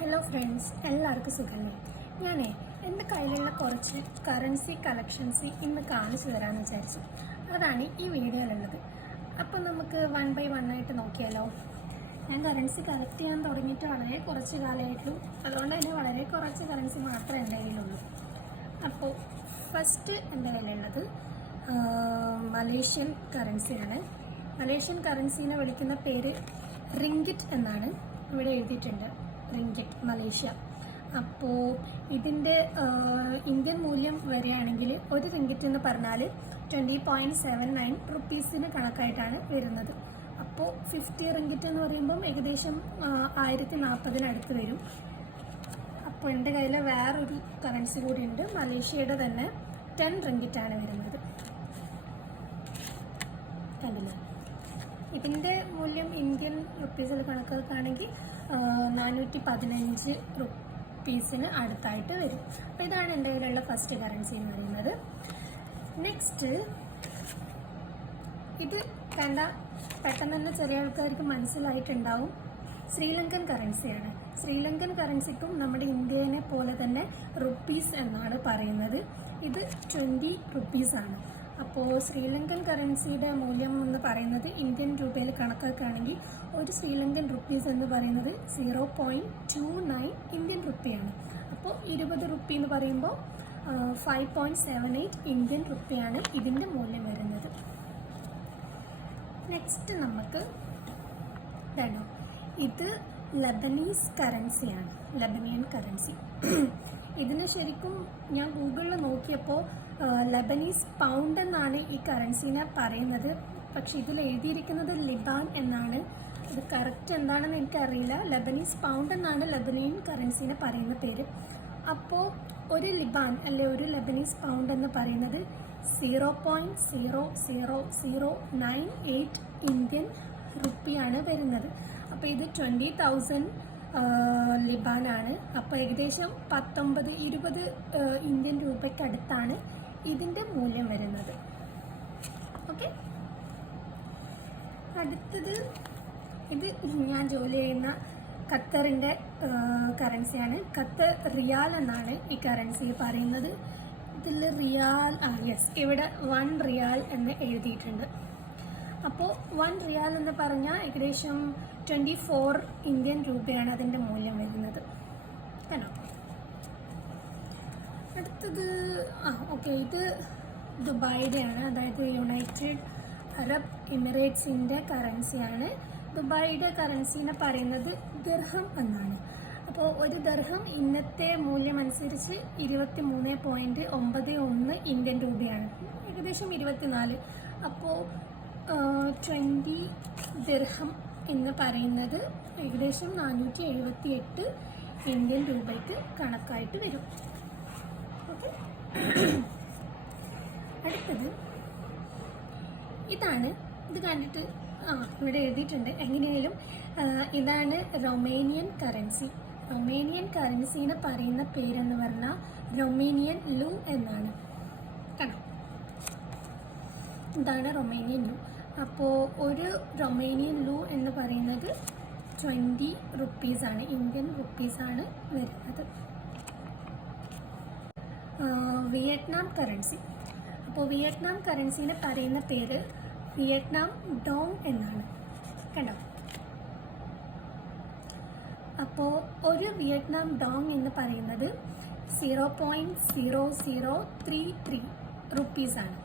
Hello friends, എല്ലാവർക്കും സുഖമല്ലേ? ഞാനേ എൻ്റെ കയ്യിലുള്ള കുറച്ച് കറൻസി കളക്ഷൻസ് ഇന്ന് കാണിച്ചു തരാമെന്ന് വിചാരിച്ചു. അതാണ് ഈ വീഡിയോയിലുള്ളത്. അപ്പം നമുക്ക് 1 by 1 ആയിട്ട് നോക്കിയാലോ. ഞാൻ കറൻസി കളക്ട് ചെയ്യാൻ തുടങ്ങിയിട്ട് വളരെ കുറച്ച് കാലമായിട്ടുള്ളൂ. അതുകൊണ്ട് തന്നെ വളരെ കുറച്ച് കറൻസി മാത്രമേ എൻ്റെ കയ്യിലുള്ളൂ. അപ്പോൾ ഫസ്റ്റ് എൻ്റെ കയ്യിലുള്ളത് മലേഷ്യൻ കറൻസിയാണ്. മലേഷ്യൻ കറൻസിനെ വിളിക്കുന്ന പേര് റിങ്കിറ്റ് എന്നാണ്. ഇവിടെ എഴുതിയിട്ടുണ്ട് റിങ്കിറ്റ് മലേഷ്യ. അപ്പോൾ ഇതിൻ്റെ ഇന്ത്യൻ മൂല്യം വരികയാണെങ്കിൽ ഒരു റിങ്കിറ്റ് എന്ന് പറഞ്ഞാൽ 20.79 റുപ്പീസിന് കണക്കായിട്ടാണ് വരുന്നത്. അപ്പോൾ 50 റിങ്കിറ്റ് എന്ന് പറയുമ്പം ഏകദേശം 1040 വരും. അപ്പോൾ എൻ്റെ കയ്യിൽ വേറൊരു കറൻസി കൂടി ഉണ്ട്. മലേഷ്യയുടെ തന്നെ 10 റിങ്കിറ്റാണ് വരുന്നത്. കണ്ടില്ല? ഇതിൻ്റെ മൂല്യം ഇന്ത്യൻ റുപ്പീസിൽ കണക്കാക്കുകയാണെങ്കിൽ 415 റുപ്പീസിന് അടുത്തായിട്ട് വരും. അപ്പോൾ ഇതാണ് എൻ്റെ കയ്യിലുള്ള ഫസ്റ്റ് കറൻസി എന്ന് പറയുന്നത്. നെക്സ്റ്റ്, ഇത് കണ്ട പെട്ടെന്ന് തന്നെ ചെറിയ ആൾക്കാർക്ക് മനസ്സിലായിട്ടുണ്ടാവും, ശ്രീലങ്കൻ കറൻസിയാണ്. ശ്രീലങ്കൻ കറൻസിക്കും നമ്മുടെ ഇന്ത്യനെ പോലെ തന്നെ റുപ്പീസ് എന്നാണ് പറയുന്നത്. ഇത് 20 റുപ്പീസാണ്. അപ്പോൾ ശ്രീലങ്കൻ കറൻസിയുടെ മൂല്യം എന്ന് പറയുന്നത് ഇന്ത്യൻ രൂപയിൽ കണക്കാക്കുകയാണെങ്കിൽ ഒരു ശ്രീലങ്കൻ റുപ്പീസ് എന്ന് പറയുന്നത് 0.29 ഇന്ത്യൻ റുപ്പിയാണ്. അപ്പോൾ 20 റുപ്പി എന്ന് പറയുമ്പോൾ 5.78 ഇന്ത്യൻ റുപ്പിയാണ് ഇതിൻ്റെ മൂല്യം വരുന്നത്. നെക്സ്റ്റ് നമുക്ക് ഇതാണോ, ഇത് ലബനീസ് കറൻസിയാണ്, ലബനിയൻ കറൻസി. ഇതിന് ശരിക്കും ഞാൻ ഗൂഗിളിൽ നോക്കിയപ്പോൾ ലബനീസ് പൗണ്ട് എന്നാണ് ഈ കറൻസിനെ പറയുന്നത്. പക്ഷെ ഇതിൽ എഴുതിയിരിക്കുന്നത് ലിബാൻ എന്നാണ്. ഇത് കറക്റ്റ് എന്താണെന്ന് എനിക്കറിയില്ല. ലബനീസ് പൗണ്ട് എന്നാണ് ലബനിയൻ കറൻസിനെ പറയുന്ന പേര്. അപ്പോൾ ഒരു ലിബാൻ അല്ലെ ഒരു ലബനീസ് പൗണ്ട് എന്ന് പറയുന്നത് 0.00098 ഇന്ത്യൻ റുപ്പിയാണ് വരുന്നത്. അപ്പോൾ ഇത് 20,000 ലിബാനാണ്. അപ്പോൾ ഏകദേശം 19-20 ഇന്ത്യൻ രൂപയ്ക്ക് അടുത്താണ് ഇതിൻ്റെ മൂല്യം വരുന്നത്. ഓക്കെ, അടുത്തത് ഇത് ഞാൻ ജോലി ചെയ്യുന്ന ഖത്തറിൻ്റെ കറൻസിയാണ്. ഖത്തർ റിയാൽ എന്നാണ് ഈ കറൻസി പറയുന്നത്. ഇതിൽ റിയാൽ ഇവിടെ 1 റിയാൽ എന്ന് എഴുതിയിട്ടുണ്ട്. അപ്പോൾ 1 റിയാൽ എന്ന് പറഞ്ഞാൽ ഏകദേശം 24 ഇന്ത്യൻ രൂപയാണ് അതിൻ്റെ മൂല്യം വരുന്നത്. കണ്ടോ? അടുത്തത് ഓക്കെ, ഇത് ദുബായിയുടെയാണ്, അതായത് യുണൈറ്റഡ് അറബ് എമിറേറ്റ്സിൻ്റെ കറൻസിയാണ്. ദുബായിയുടെ കറൻസിനെ പറയുന്നത് ദിർഹം എന്നാണ്. അപ്പോൾ ഒരു ദിർഹം ഇന്നത്തെ മൂല്യം അനുസരിച്ച് 23.91 ഇന്ത്യൻ രൂപയാണ്, ഏകദേശം 24. അപ്പോൾ 20 ദിർഹം എന്ന് പറയുന്നത് ഏകദേശം 478 ഇന്ത്യൻ രൂപയ്ക്ക് കണക്കായിട്ട് വരും. ഓക്കെ, അടുത്തത് ഇതാണ്. ഇത് കണ്ടിട്ട് ഇവിടെ എഴുതിയിട്ടുണ്ട്. എങ്ങനെയായാലും ഇതാണ് റൊമേനിയൻ കറൻസി. റൊമേനിയൻ കറൻസിനെ പറയുന്ന പേരെന്ന് പറഞ്ഞാൽ റൊമേനിയൻ ലൂ എന്നാണ്. കണ്ടോ? ഇതാണ് റൊമേനിയൻ ലൂ. അപ്പോൾ ഒരു റൊമേനിയൻ ലൂ എന്ന് പറയുന്നത് 20 റുപ്പീസാണ്, ഇന്ത്യൻ റുപ്പീസാണ് വരുന്നത്. Vietnam currency. അപ്പോൾ വിയറ്റ്നാം കറൻസിനെ പറയുന്ന പേര് വിയറ്റ്നാം ഡോങ് എന്നാണ്. കണ്ടോ? അപ്പോൾ ഒരു വിയറ്റ്നാം ഡോങ് എന്ന് പറയുന്നത് 0.0033 റുപ്പീസാണ്.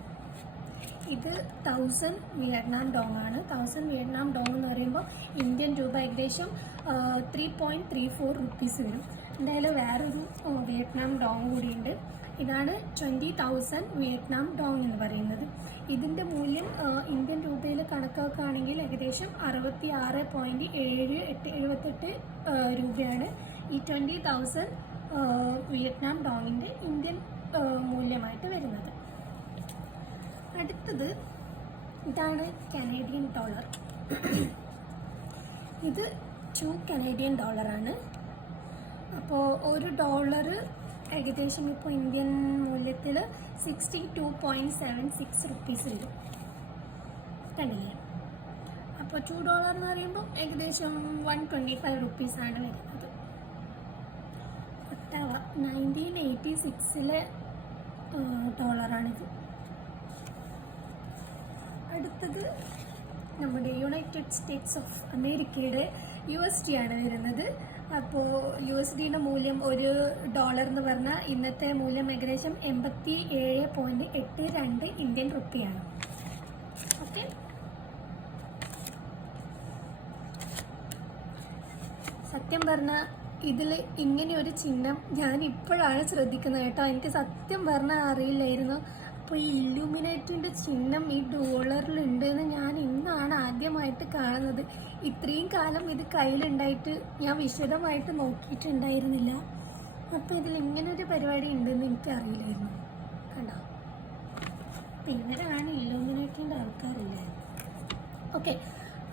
ഇത് 1000 വിയറ്റ്നാം ഡോങ് ആണ്. 1000 വിയറ്റ്നാം ഡോങ് എന്ന് പറയുമ്പോൾ ഇന്ത്യൻ രൂപ ഏകദേശം 3.34 റുപ്പീസ് വരും. എന്തായാലും വേറൊരു വിയറ്റ്നാം ഡോങ് കൂടിയുണ്ട്. ഇതാണ് 20,000 വിയറ്റ്നാം ഡോങ് എന്ന് പറയുന്നത്. ഇതിൻ്റെ മൂല്യം ഇന്ത്യൻ രൂപയിൽ കണക്കാക്കുകയാണെങ്കിൽ ഏകദേശം 66.78 രൂപയാണ് ഈ 20,000 വിയറ്റ്നാം ഡോങ്ങിൻ്റെ ഇന്ത്യൻ മൂല്യമായിട്ട് വരുന്നത്. അടുത്തത് ഇതാണ് കനേഡിയൻ ഡോളർ. ഇത് 2 കനേഡിയൻ ഡോളറാണ്. അപ്പോൾ ഒരു ഡോളർ ഏകദേശം ഇപ്പോൾ ഇന്ത്യൻ മൂല്യത്തിൽ 62.76 റുപ്പീസ് വരും. കണ്ടില്ലേ? അപ്പോൾ $2 എന്ന് പറയുമ്പോൾ ഏകദേശം 125 റുപ്പീസാണ് വരുന്നത്. 1986 ഡോളറാണിത്. അടുത്തത് നമ്മുടെ യുണൈറ്റഡ് സ്റ്റേറ്റ്സ് ഓഫ് അമേരിക്കയുടെ USD ആണ് വരുന്നത്. അപ്പോൾ USDയുടെ മൂല്യം $1 എന്ന് പറഞ്ഞാൽ ഇന്നത്തെ മൂല്യം ഏകദേശം 87.82 ഇന്ത്യൻ റുപ്പിയാണ്. ഓക്കെ, സത്യം പറഞ്ഞാൽ ഇതിൽ ഇങ്ങനെ ഒരു ചിഹ്നം ഞാൻ ഇപ്പോഴാണ് ശ്രദ്ധിക്കുന്നത് കേട്ടോ. എനിക്ക് സത്യം പറഞ്ഞാൽ അറിയില്ലായിരുന്നു. അപ്പോൾ ഈ ഇല്ലുമിനാറ്റിൻ്റെ ചിഹ്നം ഈ ഡോളറിലുണ്ട് എന്ന് ഞാൻ ഇന്നാണ് ആദ്യമായിട്ട് കാണുന്നത്. ഇത്രയും കാലം ഇത് കയ്യിലുണ്ടായിട്ട് ഞാൻ വിശദമായിട്ട് നോക്കിയിട്ടുണ്ടായിരുന്നില്ല. അപ്പോൾ ഇതിൽ ഇങ്ങനൊരു പരിപാടി ഉണ്ടെന്ന് എനിക്കറിയില്ലായിരുന്നു. കണ്ടോ, പിന്നീടാണ് ഇല്ലുമിനാറ്റിൻ്റെ ആൾക്കാരില്ലേ. ഓക്കെ,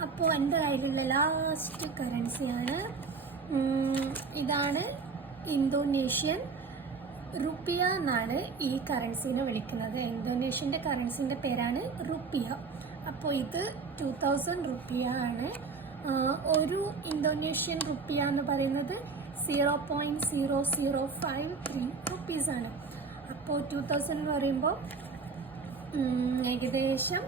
അപ്പോൾ എൻ്റെ കയ്യിലുള്ള ലാസ്റ്റ് കറൻസിയാണ് ഇതാണ്. ഇന്തോനേഷ്യൻ റുപ്പിയ എന്നാണ് ഈ കറൻസിനെ വിളിക്കുന്നത്. ഇന്തോനേഷ്യൻ്റെ കറൻസിൻ്റെ പേരാണ് റുപ്പിയ. അപ്പോൾ ഇത് 2000 റുപ്പിയ ആണ്. ഒരു ഇന്തോനേഷ്യൻ റുപ്പിയ എന്ന് പറയുന്നത് 0.0053 റുപ്പീസാണ്. അപ്പോൾ 2000 എന്ന് പറയുമ്പോൾ ഏകദേശം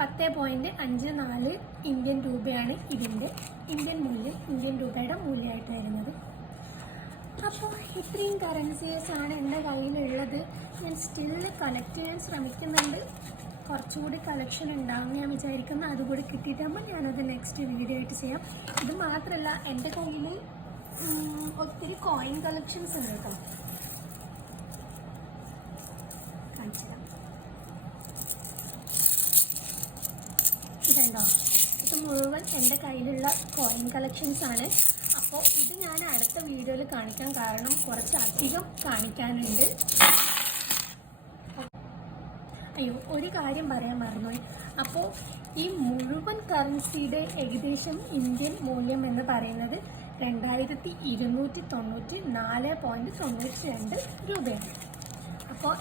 10.54 ഇന്ത്യൻ രൂപയാണ് ഇതിൻ്റെ ഇന്ത്യൻ രൂപയുടെ മൂല്യമായിട്ട് വരുന്നത്. അപ്പോൾ ഇത്രയും കറൻസീസാണ് എൻ്റെ കയ്യിലുള്ളത്. ഞാൻ സ്റ്റില് കളക്ട് ചെയ്യാൻ ശ്രമിക്കുന്നുണ്ട്. കുറച്ചുകൂടി കളക്ഷൻ ഉണ്ടാവും ഞാൻ വിചാരിക്കുന്നു. അതുകൂടി കിട്ടിയിട്ടാകുമ്പോൾ ഞാനത് നെക്സ്റ്റ് വീഡിയോ ആയിട്ട് ചെയ്യാം. ഇത് മാത്രമല്ല, എൻ്റെ കയ്യിൽ ഒത്തിരി കോയിൻ കളക്ഷൻസ് ഉണ്ട് കേട്ടോ. കാണിച്ചുതരാം. ഇതുണ്ടോ, ഇത് മുഴുവൻ എൻ്റെ കയ്യിലുള്ള കോയിൻ കളക്ഷൻസ് ആണ്. അപ്പോൾ ഇത് ഞാൻ അടുത്ത വീഡിയോയിൽ കാണിക്കാൻ കാരണം കുറച്ചധികം കാണിക്കാനുണ്ട്. അയ്യോ, ഒരു കാര്യം പറയാൻ മറന്നുപോയി. അപ്പോൾ ഈ മുഴുവൻ കറൻസിയുടെ ഏകദേശം ഇന്ത്യൻ മൂല്യം എന്ന് പറയുന്നത് 2294.92 രൂപയാണ്. അപ്പോൾ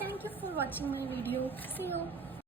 thank you for watching my video. See U.